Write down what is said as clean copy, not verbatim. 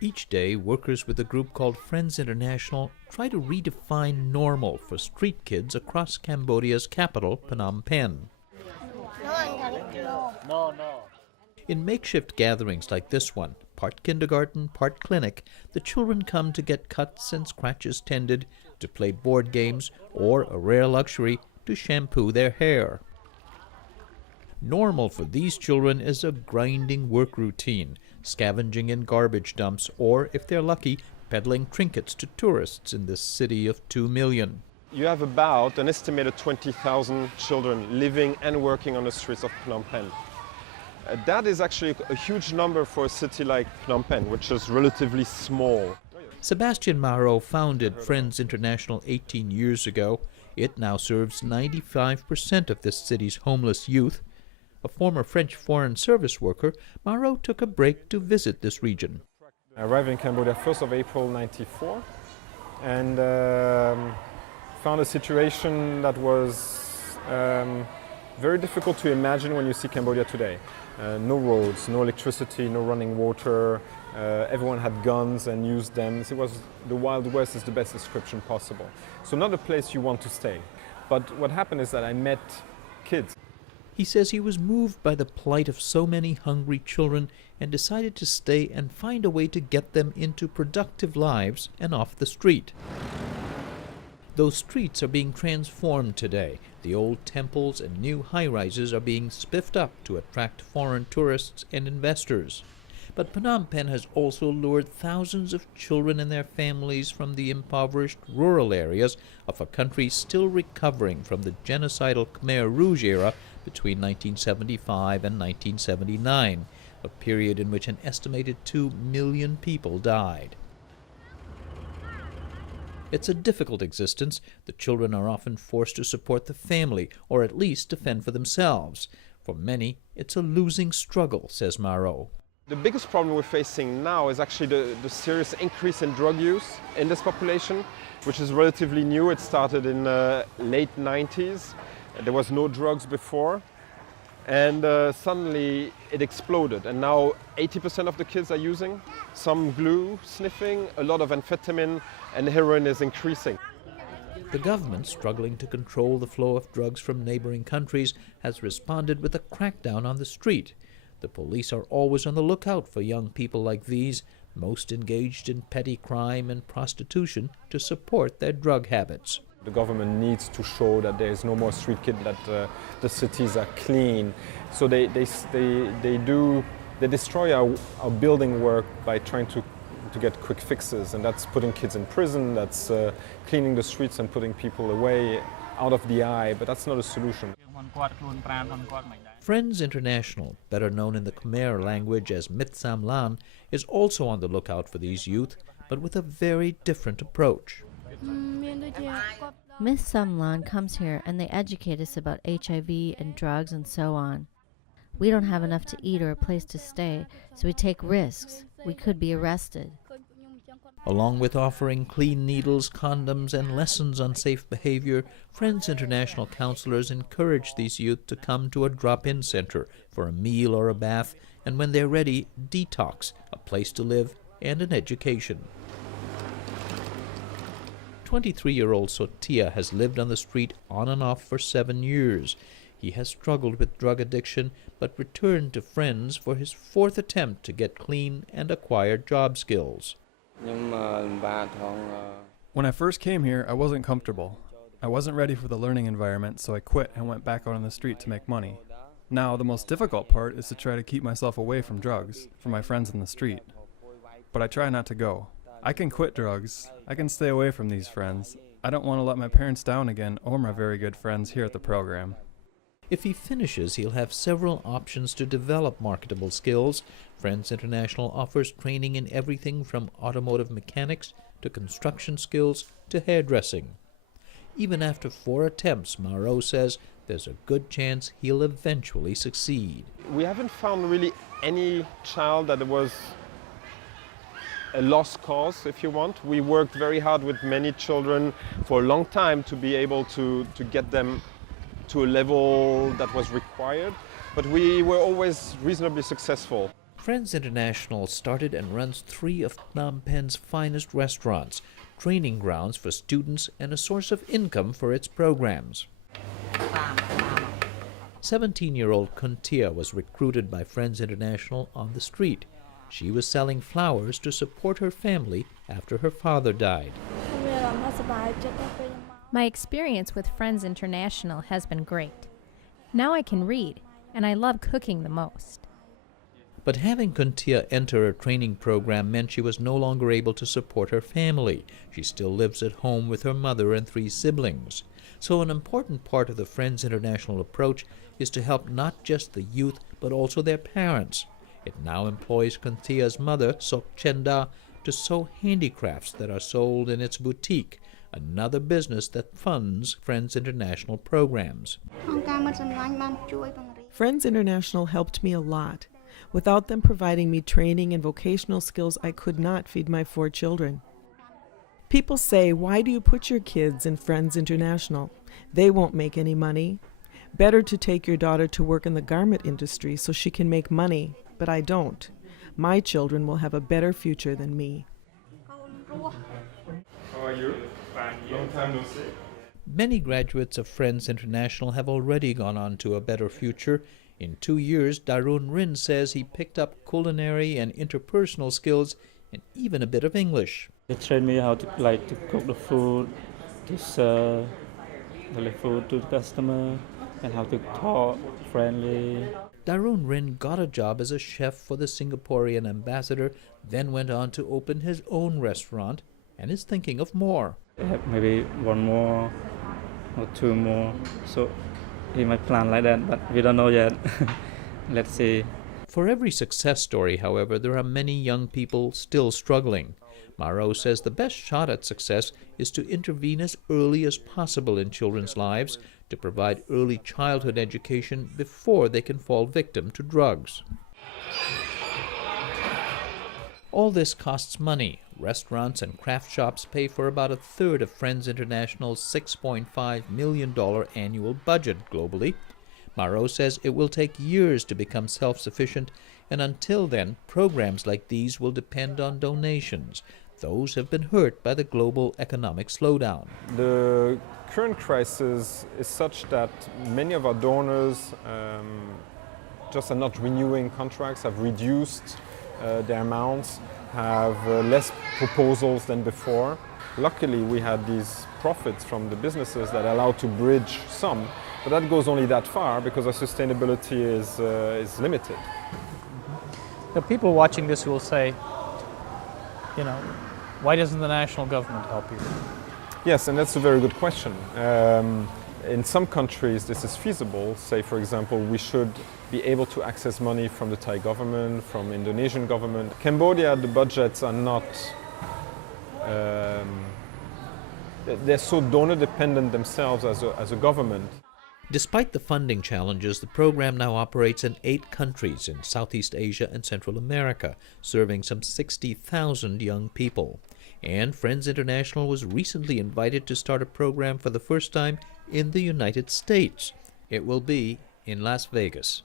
Each day, workers with a group called Friends International try to redefine normal for street kids across Cambodia's capital, Phnom Penh. In makeshift gatherings like this one, part kindergarten, part clinic, the children come to get cuts and scratches tended, to play board games, or, a rare luxury, to shampoo their hair. Normal for these children is a grinding work routine, scavenging in garbage dumps, or, if they're lucky, peddling trinkets to tourists in this city of 2 million. You have about an estimated 20,000 children living and working on the streets of Phnom Penh. That is actually a huge number for a city like Phnom Penh, which is relatively small. Sebastian Marot founded Friends International 18 years ago. It now serves 95% of this city's homeless youth. A former French Foreign Service worker, Marot took a break to visit this region. I arrived in Cambodia 1st of April 94 and found a situation that was very difficult to imagine when you see Cambodia today. No roads, no electricity, no running water. Everyone had guns and used them. It was the Wild West is the best description possible. So not a place you want to stay. But what happened is that I met kids. He says he was moved by the plight of so many hungry children and decided to stay and find a way to get them into productive lives and off the street. Those streets are being transformed today. The old temples and new high-rises are being spiffed up to attract foreign tourists and investors. But Phnom Penh has also lured thousands of children and their families from the impoverished rural areas of a country still recovering from the genocidal Khmer Rouge era between 1975 and 1979, a period in which an estimated 2 million people died. It's a difficult existence. The children are often forced to support the family, or at least to fend for themselves. For many, it's a losing struggle, says Marot. The biggest problem we're facing now is actually the serious increase in drug use in this population, which is relatively new. It started in late 90s. There was no drugs before. And suddenly it exploded. And now 80% of the kids are using some glue, sniffing, a lot of amphetamine, and heroin is increasing. The government, struggling to control the flow of drugs from neighboring countries, has responded with a crackdown on the street. The police are always on the lookout for young people like these, most engaged in petty crime and prostitution, to support their drug habits. The government needs to show that there is no more street kid, that the cities are clean. So they destroy our building work by trying to get quick fixes, and that's putting kids in prison, that's cleaning the streets and putting people away out of the eye, but that's not a solution. Friends International, better known in the Khmer language as Mit Sam Lan, is also on the lookout for these youth, but with a very different approach. Miss Sam Lan comes here and they educate us about HIV and drugs and so on. We don't have enough to eat or a place to stay, so we take risks. We could be arrested. Along with offering clean needles, condoms, and lessons on safe behavior, Friends International counselors encourage these youth to come to a drop-in center for a meal or a bath, and when they're ready, detox, a place to live, and an education. 23-year-old Sotia has lived on the street on and off for 7 years. He has struggled with drug addiction, but returned to Friends for his 4th attempt to get clean and acquire job skills. When I first came here, I wasn't comfortable. I wasn't ready for the learning environment, so I quit and went back out on the street to make money. Now, the most difficult part is to try to keep myself away from drugs, from my friends in the street. But I try not to go. I can quit drugs. I can stay away from these friends. I don't want to let my parents down again or my very good friends here at the program. If he finishes, he'll have several options to develop marketable skills. Friends International offers training in everything from automotive mechanics to construction skills to hairdressing. Even after 4 attempts, Marot says there's a good chance he'll eventually succeed. We haven't found really any child that was a lost cause, if you want. We worked very hard with many children for a long time to be able to get them to a level that was required, but we were always reasonably successful. Friends International started and runs 3 of Phnom Penh's finest restaurants, training grounds for students and a source of income for its programs. 17-year-old Kuntia was recruited by Friends International on the street. She was selling flowers to support her family after her father died. My experience with Friends International has been great. Now I can read, and I love cooking the most. But having Kuntia enter a training program meant she was no longer able to support her family. She still lives at home with her mother and 3 siblings. So an important part of the Friends International approach is to help not just the youth, but also their parents. It now employs Kuntia's mother, Sok Chenda, to sew handicrafts that are sold in its boutique, another business that funds Friends International programs. Friends International helped me a lot. Without them providing me training and vocational skills, I could not feed my 4 children. People say, why do you put your kids in Friends International? They won't make any money. Better to take your daughter to work in the garment industry so she can make money, but I don't. My children will have a better future than me. How are you? Fine. Long time no see. Many graduates of Friends International have already gone on to a better future. In 2 years, Darun Rin says he picked up culinary and interpersonal skills and even a bit of English. They trained me how to cook the food, to serve the food to the customer, and how to talk friendly. Darun Rin got a job as a chef for the Singaporean ambassador, then went on to open his own restaurant and is thinking of more. Maybe 1 more or 2 more. So he might plan like that, but we don't know yet. Let's see. For every success story, however, there are many young people still struggling. Maro says the best shot at success is to intervene as early as possible in children's lives, to provide early childhood education before they can fall victim to drugs. All this costs money. Restaurants and craft shops pay for about 1/3 of Friends International's $6.5 million annual budget globally. Maro says it will take years to become self-sufficient, and until then, programs like these will depend on donations. Those have been hurt by the global economic slowdown. The current crisis is such that many of our donors just are not renewing contracts, have reduced their amounts, have less proposals than before. Luckily, we had these profits from the businesses that allowed to bridge some, but that goes only that far because our sustainability is limited. The people watching this will say, why doesn't the national government help you? Yes, and that's a very good question. In some countries this is feasible. Say, for example, we should be able to access money from the Thai government, from Indonesian government. Cambodia, the budgets are not, they're so donor dependent themselves as a government. Despite the funding challenges, the program now operates in 8 countries in Southeast Asia and Central America, serving some 60,000 young people. And Friends International was recently invited to start a program for the first time in the United States. It will be in Las Vegas.